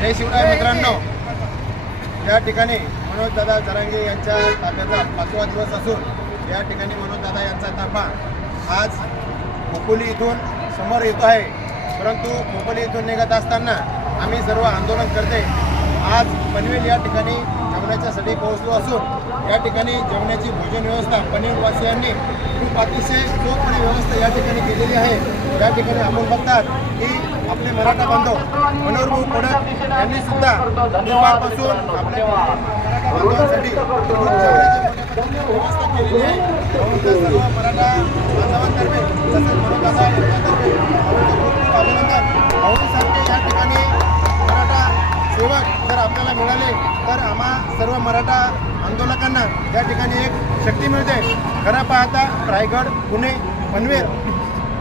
हे शिवराय मित्रांनो. या ठिकाणी मनोजदादा जरांगे यांच्या ताब्याचा पाचवा दिवस असून या ठिकाणी मनोजदादा यांचा ताफा आज खोपोली इथून समोर येतो आहे. परंतु खोपोली इथून निघत असताना आम्ही सर्व आंदोलन करते. आज पनवेल या ठिकाणी जेवणाच्यासाठी पोहोचलो असून या ठिकाणी जेवणाची भोजन व्यवस्था पनीरवासियांनी खूप अतिशय चोखपणे व्यवस्था या ठिकाणी केलेली आहे. या ठिकाणी आपण बघतात की आपले मराठा बांधव मनोहरभाऊ कडक यांनी सुद्धा धन्यवादपासून आपल्या मराठा बांधवांसाठी खूप जेवणाची व्यवस्था केलेली आहे. सर्व मराठा आपल्याला मिळाले तर आम्हा सर्व मराठा आंदोलकांना या ठिकाणी एक शक्ती मिळते. खरं पाहता रायगड पुणे पनवेल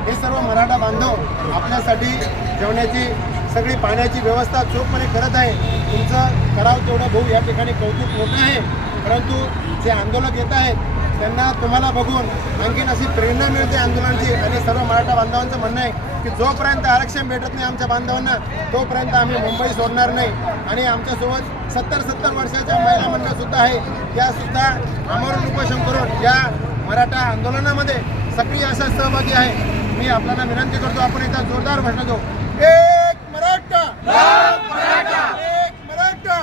हे सर्व मराठा बांधव आपल्यासाठी जेवणाची सगळी पाण्याची व्यवस्था चोखपणे करत आहे. तुमचं कराव तेवढं भाऊ या ठिकाणी कौतुक मोठं आहे. परंतु जे आंदोलक येत आहेत त्यांना तुम्हाला बघून आणखीन अशी प्रेरणा मिळते आंदोलनाची. आणि सर्व मराठा बांधवांचं म्हणणं आहे की जोपर्यंत आरक्षण भेटत नाही आमच्या बांधवांना तोपर्यंत आम्ही मुंबई सोडणार नाही. आणि आमच्यासोबत सत्तर सत्तर वर्षाच्या महिला मंडळ सुद्धा आहे. त्या सुद्धा आमरण उपोषण करून या मराठा आंदोलनामध्ये सक्रिय असा सहभागी आहे. मी आपल्याला विनंती करतो आपण एकदा जोरदार भाषण देऊ. एक मराठा! एक मराठा!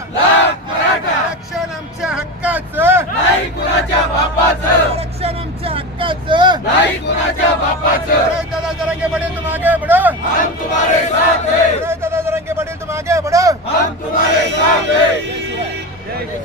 आरक्षण आमच्या हक्काचं नाही कुणाच्या बापाचं. आरक्षण आमच्या हक्काचं. नाही कुणाच्या बापाचं. दादा जरांगे बडे तुम आगे बढ़ो हम तुम्हारे साथ हैं. दादा जरांगे बडे तुम आगे बढ़ो हम तुम्हारे साथ हैं.